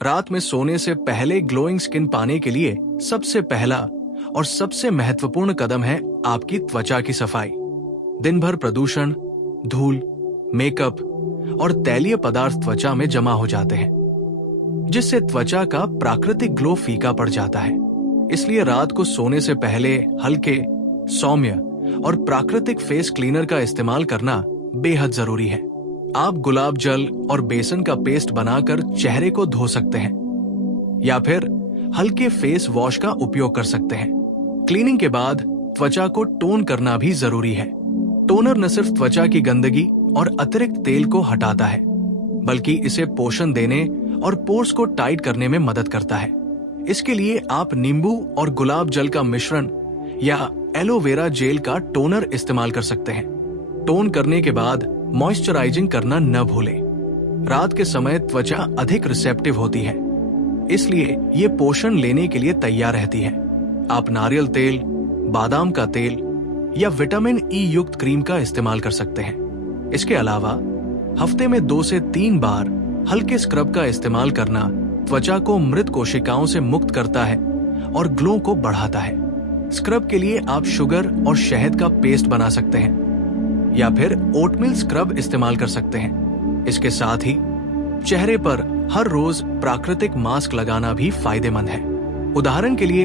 रात में सोने से पहले ग्लोइंग स्किन पाने के लिए सबसे पहला और सबसे महत्वपूर्ण कदम है आपकी त्वचा की सफाई। दिन भर प्रदूषण, धूल, मेकअप और तैलीय पदार्थ त्वचा में जमा हो जाते हैं, जिससे त्वचा का प्राकृतिक ग्लो फीका पड़ जाता है। इसलिए रात को सोने से पहले हल्के, सौम्य और प्राकृतिक फेस क्लीनर का इस्तेमाल करना बेहद जरूरी है। आप गुलाब जल और बेसन का पेस्ट बनाकर चेहरे को धो सकते हैं या फिर हल्के फेस वॉश का उपयोग कर सकते हैं। क्लीनिंग के बाद त्वचा को टोन करना भी जरूरी है। टोनर न सिर्फ त्वचा की गंदगी और अतिरिक्त तेल को हटाता है, बल्कि इसे पोषण देने और पोर्स को टाइट करने में मदद करता है। इसके लिए आप नींबू और गुलाब जल का मिश्रण या एलोवेरा जेल का टोनर इस्तेमाल कर सकते हैं। टोन करने के बाद मॉइस्चराइजिंग करना न भूलें। रात के समय त्वचा अधिक रिसेप्टिव होती है, इसलिए ये पोषण लेने के लिए तैयार रहती है। आप नारियल तेल, बादाम का तेल या विटामिन ई युक्त क्रीम का इस्तेमाल कर सकते हैं। इसके अलावा हफ्ते में 2 से 3 बार हल्के स्क्रब का इस्तेमाल करना त्वचा को मृत कोशिकाओं से मुक्त करता है और ग्लो को बढ़ाता है। स्क्रब के लिए आप शुगर और शहद का पेस्ट बना सकते हैं या फिर ओटमील स्क्रब इस्तेमाल कर सकते हैं। इसके साथ ही चेहरे पर हर रोज प्राकृतिक मास्क लगाना भी फायदेमंद है। उदाहरण के लिए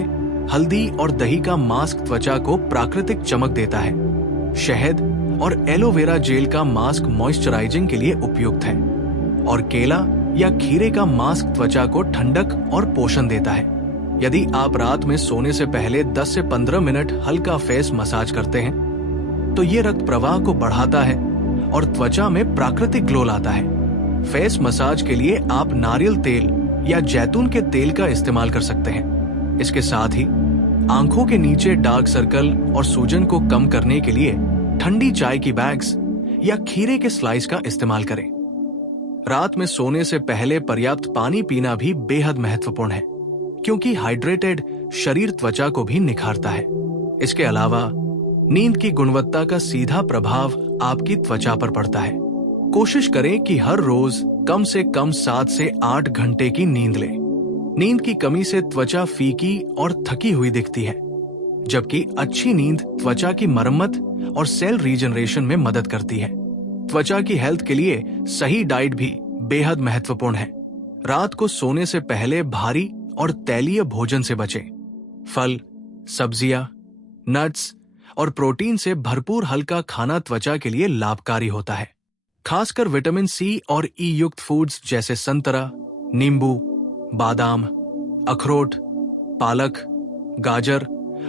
हल्दी और दही का मास्क त्वचा को प्राकृतिक चमक देता है। शहद और एलोवेरा जेल का मास्क मॉइस्चराइजिंग के लिए उपयुक्त है और केला या खीरे का मास्क त्वचा को ठंडक और पोषण देता है। यदि आप रात में सोने से पहले 10 से 15 मिनट हल्का फेस मसाज करते हैं तो ये रक्त प्रवाह को बढ़ाता है और त्वचा में प्राकृतिक ग्लो लाता है। फेस मसाज के लिए आप नारियल तेल या जैतून के तेल का इस्तेमाल कर सकते हैं। इसके साथ ही आंखों के नीचे डार्क सर्कल और सूजन को कम करने के लिए ठंडी चाय की बैग्स या खीरे के स्लाइस का इस्तेमाल करें। रात में सोने से पहले पर्याप्त पानी पीना भी बेहद महत्वपूर्ण है, क्योंकि हाइड्रेटेड शरीर त्वचा को भी निखारता है। इसके अलावा नींद की गुणवत्ता का सीधा प्रभाव आपकी त्वचा पर पड़ता है। कोशिश करें कि हर रोज कम से कम 7 से 8 घंटे की नींद लें। नींद की कमी से त्वचा फीकी और थकी हुई दिखती है, जबकि अच्छी नींद त्वचा की मरम्मत और सेल रीजनरेशन में मदद करती है। त्वचा की हेल्थ के लिए सही डाइट भी बेहद महत्वपूर्ण है। रात को सोने से पहले भारी और तैलीय भोजन से बचें। फल, सब्जियां, नट्स और प्रोटीन से भरपूर हल्का खाना त्वचा के लिए लाभकारी होता है। खासकर विटामिन सी और ई युक्त फूड्स जैसे संतरा, नींबू, बादाम, अखरोट, पालक, गाजर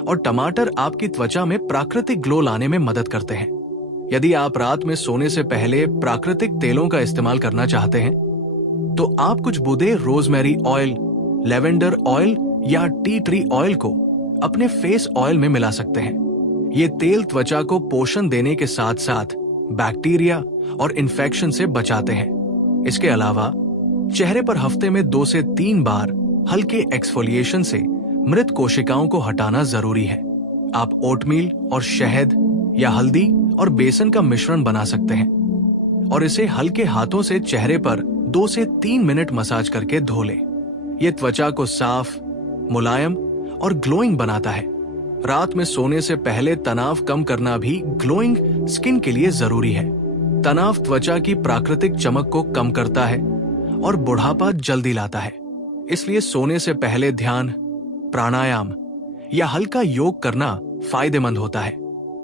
और टमाटर आपकी त्वचा में प्राकृतिक ग्लो लाने में मदद करते हैं। यदि आप रात में सोने से पहले प्राकृतिक तेलों का इस्तेमाल करना चाहते हैं तो आप कुछ बूंदे रोजमेरी ऑयल, लेवेंडर ऑयल या टी ट्री ऑयल को अपने फेस ऑयल में मिला सकते हैं। ये तेल त्वचा को पोषण देने के साथ साथ बैक्टीरिया और इन्फेक्शन से बचाते हैं। इसके अलावा चेहरे पर हफ्ते में 2 से 3 बार हल्के एक्सफोलिएशन से मृत कोशिकाओं को हटाना जरूरी है। आप ओटमील और शहद या हल्दी और बेसन का मिश्रण बना सकते हैं और इसे हल्के हाथों से चेहरे पर 2 से 3 मिनट मसाज करके धो लें। ये त्वचा को साफ, मुलायम और ग्लोइंग बनाता है। रात में सोने से पहले तनाव कम करना भी ग्लोइंग स्किन के लिए जरूरी है। तनाव त्वचा की प्राकृतिक चमक को कम करता है और बुढ़ापा जल्दी लाता है। इसलिए सोने से पहले ध्यान, प्राणायाम या हल्का योग करना फायदेमंद होता है।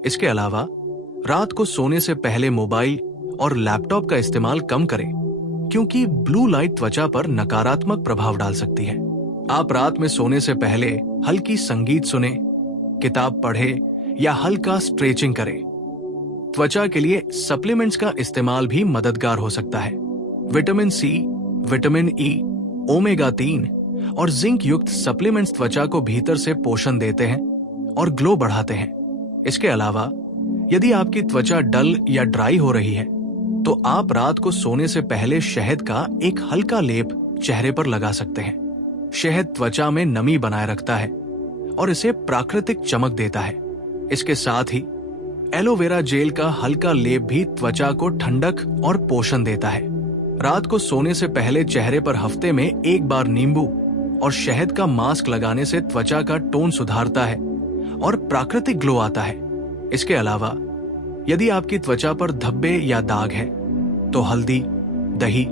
इसके अलावा रात को सोने से पहले मोबाइल और लैपटॉप का इस्तेमाल कम करें, क्योंकि ब्लू लाइट त्वचा पर नकारात्मक प्रभाव डाल सकती है। आप रात में सोने से पहले हल्की संगीत सुने, किताब पढ़े या हल्का स्ट्रेचिंग करें। त्वचा के लिए सप्लीमेंट्स का इस्तेमाल भी मददगार हो सकता है। Vitamin C, vitamin E, omega 3 और जिंक युक्त सप्लीमेंट्स त्वचा को भीतर से पोषण देते हैं और ग्लो बढ़ाते हैं। इसके अलावा यदि आपकी त्वचा डल या ड्राई हो रही है तो आप रात को सोने से पहले शहद का एक हल्का लेप चेहरे पर लगा सकते हैं। शहद त्वचा में नमी बनाए रखता है और इसे प्राकृतिक चमक देता है। इसके साथ ही एलोवेरा जेल का हल्का लेप भी त्वचा को ठंडक और पोषण देता है। रात को सोने से पहले चेहरे पर हफ्ते में एक बार नींबू और शहद का मास्क लगाने से त्वचा का टोन सुधारता है और प्राकृतिक ग्लो आता है। इसके अलावा यदि आपकी त्वचा पर धब्बे या दाग है तो हल्दी, दही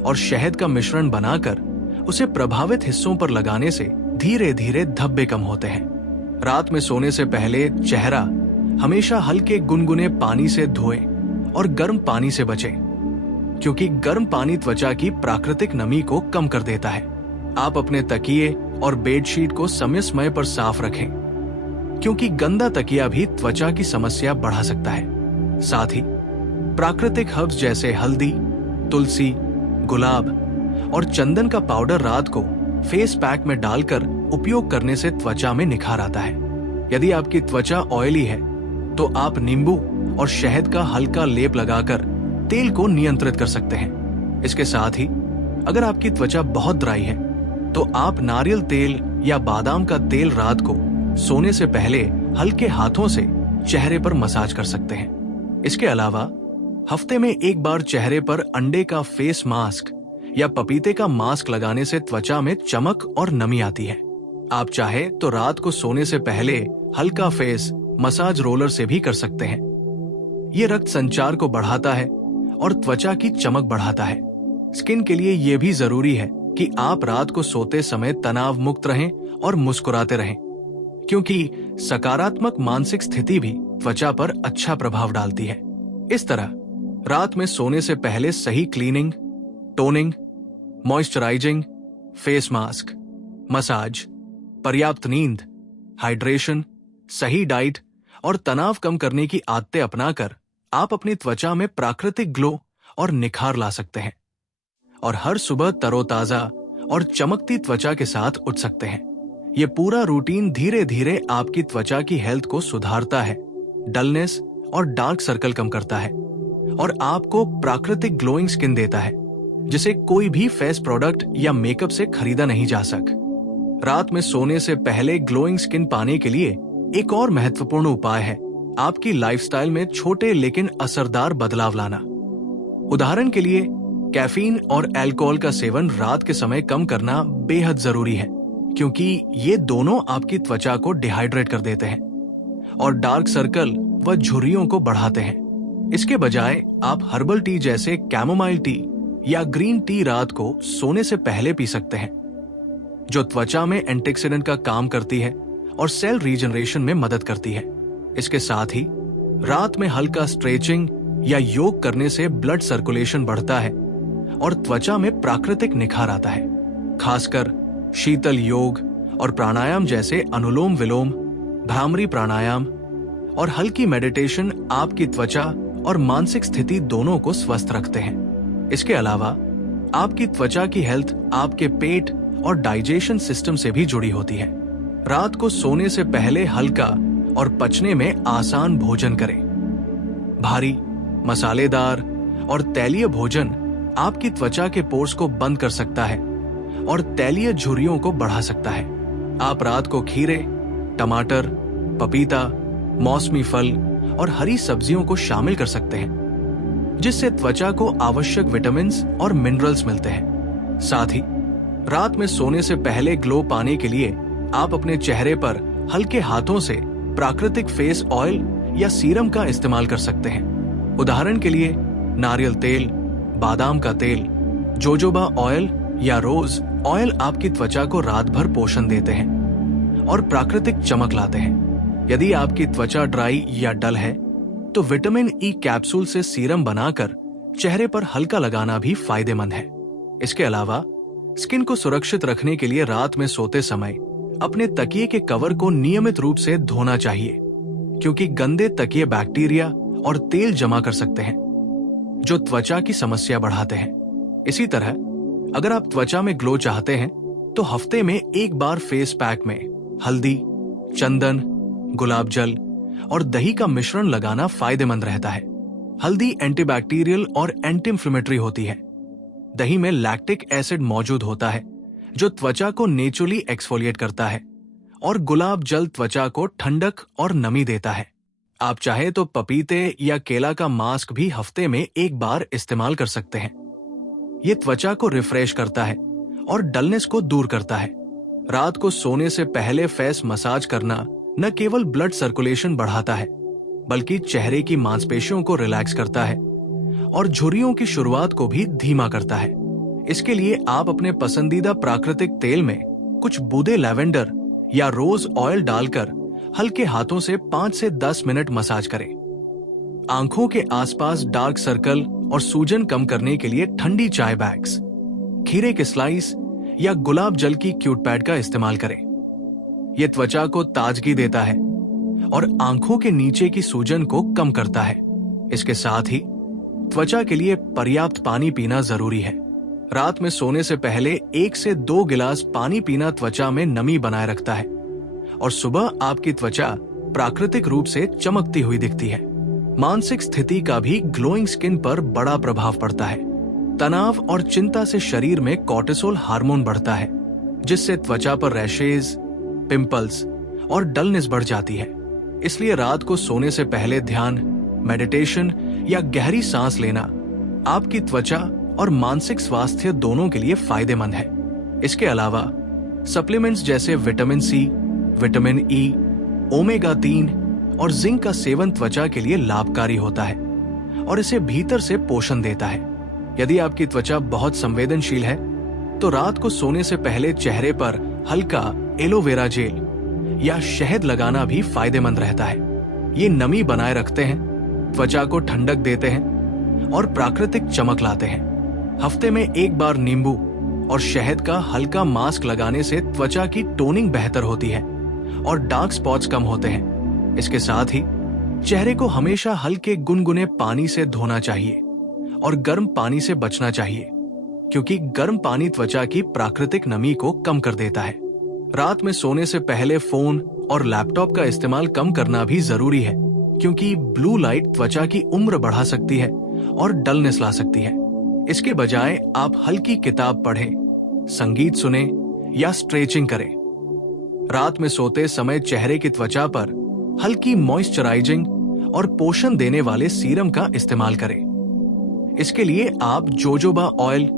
और शहद का मिश्रण बनाकर उसे प्रभावित हिस्सों पर लगाने से धीरे धीरे धब्बे कम होते हैं। रात में सोने से पहले चेहरा हमेशा हल्के गुनगुने पानी से धोएं और गर्म पानी से बचें, क्योंकि गर्म पानी त्वचा की प्राकृतिक नमी को कम कर देता है। आप अपने तकिए और बेडशीट को समय समय पर साफ रखें, क्योंकि गंदा तकिया भी त्वचा की समस्या बढ़ा सकता है। साथ ही प्राकृतिक हर्ब्स जैसे हल्दी, तुलसी, गुलाब और चंदन का पाउडर रात को फेस पैक में डालकर उपयोग करने से त्वचा में निखार आता है। यदि आपकी त्वचा ऑयली है तो आप नींबू और शहद का हल्का लेप लगाकर तेल को नियंत्रित कर सकते हैं। इसके साथ ही अगर आपकी त्वचा बहुत ड्राई है तो आप नारियल तेल या बादाम का तेल रात को सोने से पहले हल्के हाथों से चेहरे पर मसाज कर सकते हैं। इसके अलावा हफ्ते में एक बार चेहरे पर अंडे का फेस मास्क या पपीते का मास्क लगाने से त्वचा में चमक और नमी आती है। आप चाहे तो रात को सोने से पहले हल्का फेस मसाज रोलर से भी कर सकते हैं। ये रक्त संचार को बढ़ाता है और त्वचा की चमक बढ़ाता है। स्किन के लिए यह भी जरूरी है कि आप रात को सोते समय तनाव मुक्त रहें और मुस्कुराते रहें, क्योंकि सकारात्मक मानसिक स्थिति भी त्वचा पर अच्छा प्रभाव डालती है। इस तरह रात में सोने से पहले सही cleaning, toning, moisturising, face mask, massage, पर्याप्त नींद, हाइड्रेशन, सही डाइट और तनाव कम करने की आदतें अपनाकर आप अपनी त्वचा में प्राकृतिक ग्लो और निखार ला सकते हैं और हर सुबह तरोताजा और चमकती त्वचा के साथ उठ सकते हैं। ये पूरा रूटीन धीरे धीरे आपकी त्वचा की हेल्थ को सुधारता है, डलनेस और डार्क सर्कल कम करता है और आपको प्राकृतिक ग्लोइंग स्किन देता है, जिसे कोई भी फेस प्रोडक्ट या मेकअप से खरीदा नहीं जा सकता। रात में सोने से पहले ग्लोइंग स्किन पाने के लिए एक और महत्वपूर्ण उपाय है आपकी लाइफस्टाइल में छोटे लेकिन असरदार बदलाव लाना। उदाहरण के लिए कैफीन और अल्कोहल का सेवन रात के समय कम करना बेहद जरूरी है, क्योंकि ये दोनों आपकी त्वचा को डिहाइड्रेट कर देते हैं और डार्क सर्कल व झुर्रियों को बढ़ाते हैं। इसके बजाय आप हर्बल टी जैसे कैमोमाइल टी या ग्रीन टी रात को सोने से पहले पी सकते हैं, जो त्वचा में एंटीऑक्सीडेंट का काम करती है और सेल रीजनरेशन में मदद करती है। इसके साथ ही रात में हल्का स्ट्रेचिंग या योग करने से ब्लड सर्कुलेशन बढ़ता है और त्वचा में प्राकृतिक निखार आता है। खासकर शीतल योग और प्राणायाम जैसे अनुलोम विलोम, भ्रामरी प्राणायाम और हल्की मेडिटेशन आपकी त्वचा और मानसिक स्थिति दोनों को स्वस्थ रखते हैं। इसके अलावा आपकी त्वचा की हेल्थ आपके पेट और डाइजेशन सिस्टम से भी जुड़ी होती है। रात को सोने से पहले हल्का और पचने में आसान भोजन करें। भारी, मसालेदार और तैलीय भोजन आपकी त्वचा के पोर्स को बंद कर सकता है और तैलीय झुर्रियों को बढ़ा सकता है। आप रात को खीरे, टमाटर, पपीता, मौसमी फल और हरी सब्जियों को शामिल कर सकते हैं, जिससे त्वचा को आवश्यक विटामिन्स और मिनरल्स मिलते हैं। साथ ही रात में सोने से पहले ग्लो पाने के लिए आप अपने चेहरे पर हल्के हाथों से प्राकृतिक फेस ऑयल या सीरम का इस्तेमाल कर सकते हैं। उदाहरण के लिए नारियल तेल, बादाम का तेल, जोजोबा ऑयल या रोज ऑयल आपकी त्वचा को रात भर पोषण देते हैं और प्राकृतिक चमक लाते हैं। यदि आपकी त्वचा ड्राई या डल है तो विटामिन ई कैप्सूल से सीरम बनाकर चेहरे पर हल्का लगाना भी फायदेमंद है। इसके अलावा स्किन को सुरक्षित रखने के लिए रात में सोते समय अपने तकिए के कवर को नियमित रूप से धोना चाहिए, क्योंकि गंदे तकिए बैक्टीरिया और तेल जमा कर सकते हैं, जो त्वचा की समस्या बढ़ाते हैं। इसी तरह अगर आप त्वचा में ग्लो चाहते हैं तो हफ्ते में एक बार फेस पैक में हल्दी, चंदन, गुलाब जल और दही का मिश्रण लगाना फायदेमंद रहता है। हल्दी एंटीबैक्टीरियल और एंटी इंफ्लेमेटरी होती है। दही में लैक्टिक एसिड मौजूद होता है, जो त्वचा को नेचुरली एक्सफोलिएट करता है, और गुलाब जल त्वचा को ठंडक और नमी देता है। आप चाहे तो पपीते या केला का मास्क भी हफ्ते में एक बार इस्तेमाल कर सकते हैं। ये त्वचा को रिफ्रेश करता है और डलनेस को दूर करता है। रात को सोने से पहले फेस मसाज करना न केवल ब्लड सर्कुलेशन बढ़ाता है, बल्कि चेहरे की मांसपेशियों को रिलैक्स करता है और झुर्रियों की शुरुआत को भी धीमा करता है। इसके लिए आप अपने पसंदीदा प्राकृतिक तेल में कुछ बूंदे लैवेंडर या रोज ऑयल डालकर हल्के हाथों से 5 से 10 मिनट मसाज करें। आंखों के आसपास डार्क सर्कल और सूजन कम करने के लिए ठंडी चाय बैग्स, खीरे के स्लाइस या गुलाब जल की क्यूट पैड का इस्तेमाल करें। यह त्वचा को ताजगी देता है और आंखों के नीचे की सूजन को कम करता है। इसके साथ ही त्वचा के लिए पर्याप्त पानी पीना जरूरी है। रात में सोने से पहले 1 से 2 गिलास पानी पीना त्वचा में नमी बनाए रखता है और सुबह आपकी त्वचा प्राकृतिक रूप से चमकती हुई दिखती है। मानसिक स्थिति का भी ग्लोइंग स्किन पर बड़ा प्रभाव पड़ता है। तनाव और चिंता से शरीर में कॉर्टिसोल हार्मोन बढ़ता है, जिससे त्वचा पर रैशेज, पिंपल्स और डलनेस बढ़ जाती है। इसलिए रात को सोने से पहले ध्यान, मेडिटेशन या गहरी सांस लेना आपकी त्वचा और मानसिक स्वास्थ्य दोनों के लिए फायदेमंद है। इसके अलावा सप्लीमेंट्स जैसे vitamin C, vitamin E, omega 3 और जिंक का सेवन त्वचा के लिए लाभकारी होता है और इसे भीतर से पोषण देता है। यदि आपकी त्वचा बहुत संवेदनशील है तो रात को सोने से पहले चेहरे पर हल्का एलोवेरा जेल या शहद लगाना भी फायदेमंद रहता है। ये नमी बनाए रखते हैं, त्वचा को ठंडक देते हैं और प्राकृतिक चमक लाते हैं। हफ्ते में 1 बार नींबू और शहद का हल्का मास्क लगाने से त्वचा की टोनिंग बेहतर होती है और डार्क स्पॉट्स कम होते हैं। इसके साथ ही चेहरे को हमेशा हल्के गुनगुने पानी से धोना चाहिए और गर्म पानी से बचना चाहिए, क्योंकि गर्म पानी त्वचा की प्राकृतिक नमी को कम कर देता है। रात में सोने से पहले फोन और लैपटॉप का इस्तेमाल कम करना भी जरूरी है, क्योंकि ब्लू लाइट त्वचा की उम्र बढ़ा सकती है और डलनेस ला सकती है। इसके बजाय आप हल्की किताब पढ़ें, संगीत सुने या स्ट्रेचिंग करें। रात में सोते समय चेहरे की त्वचा पर हल्की मॉइस्चराइजिंग और पोषण देने वाले सीरम का इस्तेमाल करें। इसके लिए आप जोजोबा ऑयल,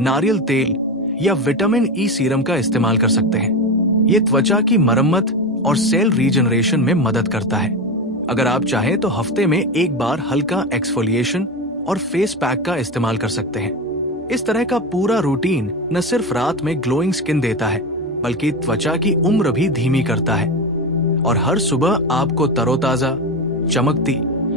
नारियल तेल या विटामिन ई सीरम का इस्तेमाल कर सकते हैं। ये त्वचा की मरम्मत और सेल रीजनरेशन में मदद करता है। अगर आप चाहें तो हफ्ते में 1 बार हल्का एक्सफोलिएशन और फेस पैक का इस्तेमाल कर सकते हैं। इस तरह का पूरा रूटीन न सिर्फ रात में ग्लोइंग स्किन देता है, बल्कि त्वचा की उम्र भी धीमी करता है और हर सुबह आपको तरोताजा, चमकती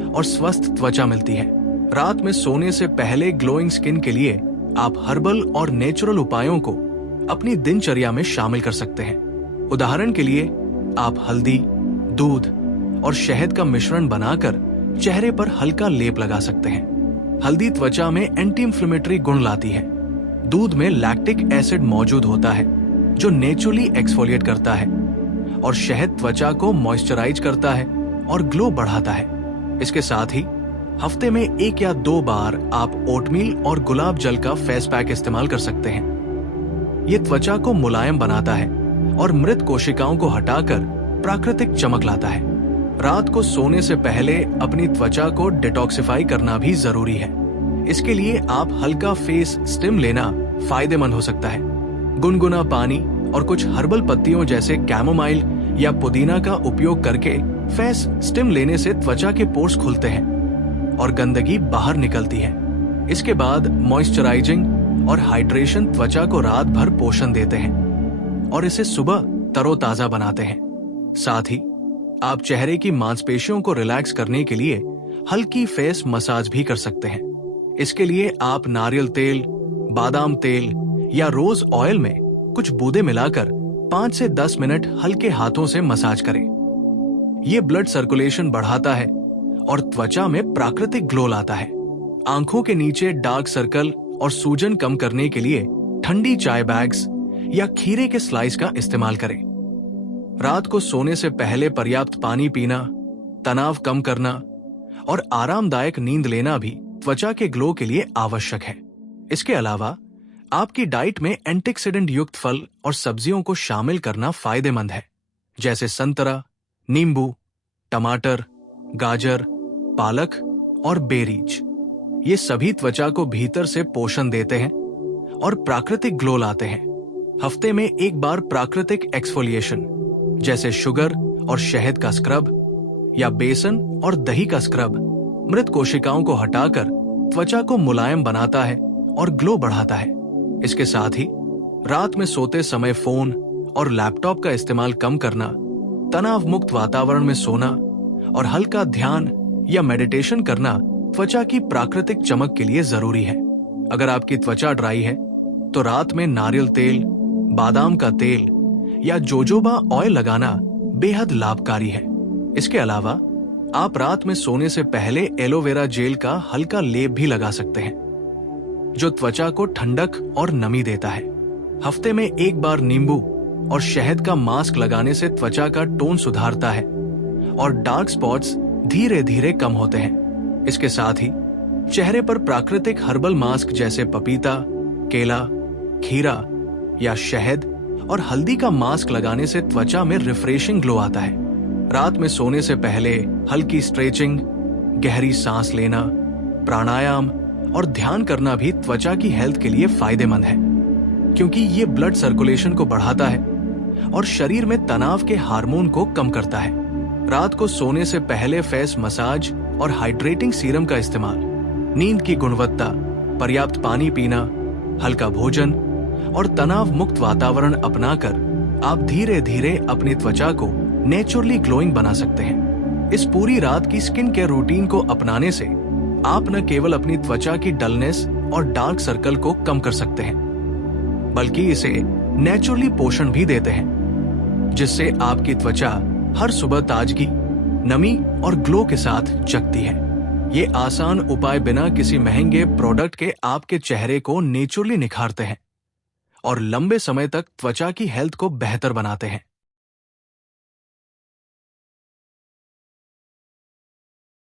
और स्वस्थ त्वचा मिलती है। रात में सोने से पहले ग्लोइंग स्किन के लिए आप हर्बल और नेचुरल उपायों को अपनी दिनचर्या में शामिल कर सकते हैं। उदाहरण के लिए आप हल्दी, दूध और शहद का मिश्रण बनाकर चेहरे पर हल्का लेप लगा सकते हैं। हल्दी त्वचा में एंटी इंफ्लेमेटरी गुण लाती है। दूध में लैक्टिक एसिड मौजूद होता है जो नेचुरली एक्सफोलिएट करता है और शहद त्वचा को मॉइस्चराइज करता है और ग्लो बढ़ाता है। इसके साथ ही हफ्ते में 1 या 2 बार आप ओटमील और गुलाब जल का फेस पैक इस्तेमाल कर सकते हैं। ये त्वचा को मुलायम बनाता है और मृत कोशिकाओं को हटाकर प्राकृतिक चमक लाता है। रात को सोने से पहले अपनी त्वचा को डिटॉक्सिफाई करना भी जरूरी है। इसके लिए आप हल्का फेस स्टीम लेना फायदेमंद हो सकता है। गुनगुना पानी और कुछ हर्बल पत्तियों जैसे कैमोमाइल या पुदीना का उपयोग करके फेस स्टीम लेने से त्वचा के पोर्स खुलते हैं और गंदगी बाहर निकलती है। इसके बाद मॉइस्चराइजिंग और हाइड्रेशन त्वचा को रात भर पोषण देते हैं और इसे सुबह तरोताजा बनाते हैं। साथ ही आप चेहरे की मांसपेशियों को रिलैक्स करने के लिए हल्की फेस मसाज भी कर सकते हैं। इसके लिए आप नारियल तेल, बादाम तेल या रोज ऑयल में कुछ बूंदे मिलाकर 5 से 10 मिनट हल्के हाथों से मसाज करें। ये ब्लड सर्कुलेशन बढ़ाता है और त्वचा में प्राकृतिक ग्लो लाता है। आंखों के नीचे डार्क सर्कल और सूजन कम करने के लिए ठंडी चाय बैग्स या खीरे के स्लाइस का इस्तेमाल करें। रात को सोने से पहले पर्याप्त पानी पीना, तनाव कम करना और आरामदायक नींद लेना भी त्वचा के ग्लो के लिए आवश्यक है। इसके अलावा आपकी डाइट में एंटीऑक्सीडेंट युक्त फल और सब्जियों को शामिल करना फायदेमंद है, जैसे संतरा, नींबू, टमाटर, गाजर, पालक और बेरीज। ये सभी त्वचा को भीतर से पोषण देते हैं और प्राकृतिक ग्लो लाते हैं। हफ्ते में एक बार प्राकृतिक एक्सफोलिएशन जैसे शुगर और शहद का स्क्रब या बेसन और दही का स्क्रब मृत कोशिकाओं को हटाकर त्वचा को मुलायम बनाता है और ग्लो बढ़ाता है। इसके साथ ही रात में सोते समय फोन और लैपटॉप का इस्तेमाल कम करना, तनाव मुक्त वातावरण में सोना और हल्का ध्यान या मेडिटेशन करना त्वचा की प्राकृतिक चमक के लिए जरूरी है। अगर आपकी त्वचा ड्राई है तो रात में नारियल तेल, बादाम का तेल या जोजोबा ऑयल लगाना बेहद लाभकारी है। इसके अलावा आप रात में सोने से पहले एलोवेरा जेल का हल्का लेप भी लगा सकते हैं, जो त्वचा को ठंडक और नमी देता है। हफ्ते में एक बार नींबू और शहद का मास्क लगाने से त्वचा का टोन सुधारता है और डार्क स्पॉट्स धीरे धीरे कम होते हैं। इसके साथ ही चेहरे पर प्राकृतिक हर्बल मास्क जैसे पपीता, केला, खीरा या शहद और हल्दी का मास्क लगाने से त्वचा में रिफ्रेशिंग ग्लो आता है। रात में सोने से पहले हल्की स्ट्रेचिंग, गहरी सांस लेना, प्राणायाम और ध्यान करना भी त्वचा की हेल्थ के लिए फायदेमंद है, क्योंकि ये ब्लड सर्कुलेशन को बढ़ाता है और शरीर में तनाव के हार्मोन को कम करता है। रात को सोने से पहले फेस मसाज और हाइड्रेटिंग सीरम का इस्तेमाल, नींद की गुणवत्ता, पर्याप्त पानी पीना, हल्का भोजन और तनाव मुक्त वातावरण अपनाकर आप धीरे धीरे अपनी त्वचा को नेचुरली ग्लोइंग बना सकते हैं। इस पूरी रात की स्किन केयर रूटीन को अपनाने से आप न केवल अपनी त्वचा की डलनेस और डार्क सर्कल को कम कर सकते हैं, बल्कि इसे नेचुरली पोषण भी देते हैं, जिससे आपकी त्वचा हर सुबह ताजगी, नमी और ग्लो के साथ जगती है। ये आसान उपाय बिना किसी महंगे प्रोडक्ट के आपके चेहरे को नेचुरली निखारते हैं और लंबे समय तक त्वचा की हेल्थ को बेहतर बनाते हैं।